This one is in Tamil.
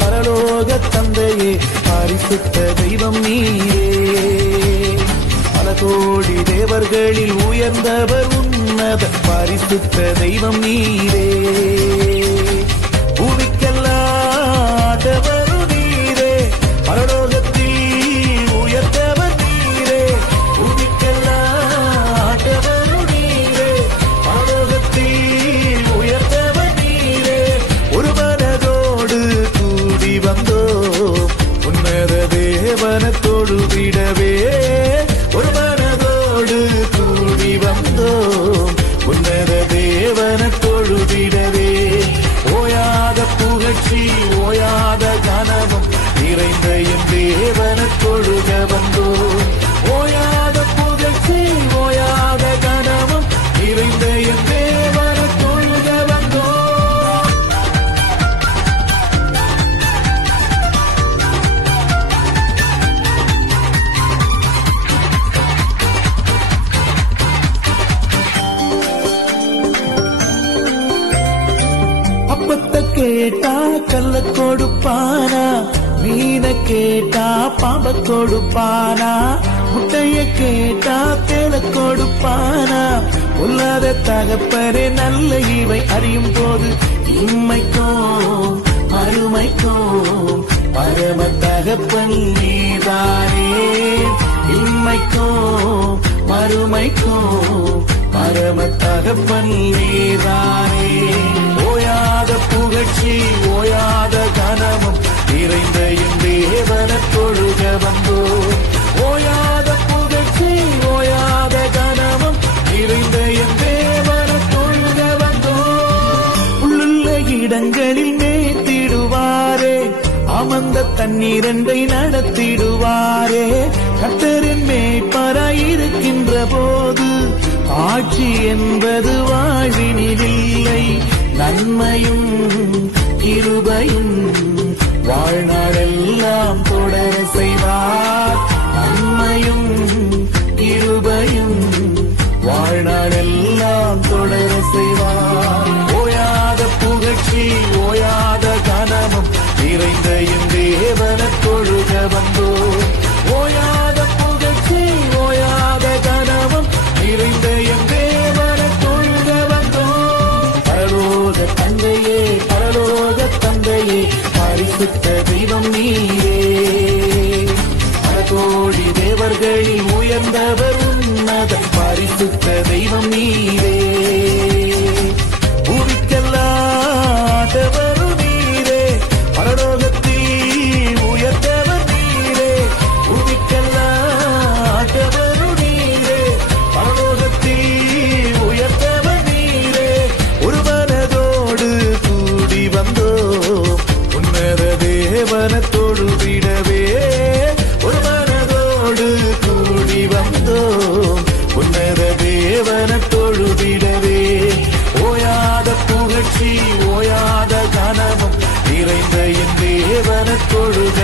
பரலோக தந்தையே பரிசுத்த தெய்வம் நீரே. பல கோடி தேவர்களில் உயர்ந்தவர் உன்னத பரிசுத்த தெய்வம் நீரே. பூமிக்கல்லாதவர் நீரே, பரலோகத்தில் உயர்ந்தவர் நீரே. பூமிக்கல்லாதவர் நீரே, பரலோகத்தில் உயர்ந்தவர் நீரே. ஒரு மனதோடு கூடி வந்தோம் உன்னத தேவன தொழுதிடவே. ஒரு மனதோடு கூடி வந்தோம் உன்னத தேவன தொழுதிடவே. ஓயாத புகழ்ச்சி ஓயாத கனமும் நிறைந்த என் தேவன தொழுக வந்தோம். ஓயாத புகழ்ச்சி ஓயாத கனமும் நிறைந்த என் தேவன தொழுக வந்தோம். அப்பத்தை கேட்டா கல்ல கொடுப்பானா, மீன கேட்டா பாம்ப கொடுப்பானா, முட்டைய கேட்டா தேல கொடுப்பானா. பொல்லாத தகப்பரே நல்ல இவை அறியும் போது இம்மைக்கும் மறுமைக்கும் பரம தகப்பன் நீதானே. இம்மைக்கும் மறுமைக்கும் பரம தகப்பன் நீதானே. ஓயாத புகழ்ச்சி ஓயாத கனமும் நிறைந்த என் தேவன தொழுக வந்தோம். ஓயாத புகழ்ச்சி ஓயாத கனமும் நிறைந்த என் தேவன தொழுக வந்தோம். உள்ளுள்ள இடங்களில் மேத்திடுவாரே, அமர்ந்த தண்ணீரண்டை நடத்திடுவாரே. கர்த்தரின் மேய்ப்பராயிருக்கின்ற போது ஆட்சி என்பது வாழ்வினில் இல்லை. நன்மையும் கிருபையும் வாழ்நாளெல்லாம் தொடர செய்வார். நன்மையும் கிருபையும் வாழ்நாளெல்லாம் தொடர செய்வார். ஓயாத புகழ்ச்சி ஓயாத கனமும் நிறைந்த என் தேவன தொழுக வந்தோம். ஓயாத புகழ்ச்சி ஓயாத கனமும் நிறைந்த என் தேவன தொழுக வந்தோம். பரலோக தந்தையே பரலோக தந்தையே பரிசுத்த தெய்வம் நீரே. பல கோடி தேவர்களில் உயர்ந்தவர் உன்னத பரிசுத்த தெய்வம் நீரே. பூமிக்கல்லாதவர் நீரே, பரலோகத்தில் உயர்ந்தவர் நீரே. பூமிக்கல்லாதவர் நீரே, பரலோகத்தில் உயர்ந்தவர் நீரே. ஒரு மனதோடு கூடி வந்தோம் உன்னத தேவன தொழுதிடவே. ஒரு மனதோடு கூடி வந்தோம் உன்னத தேவன தொழுதிடவே. ஓயாத புகழ்ச்சி ஓயாத கனமும் நிறைந்த என் தேவன தொழுக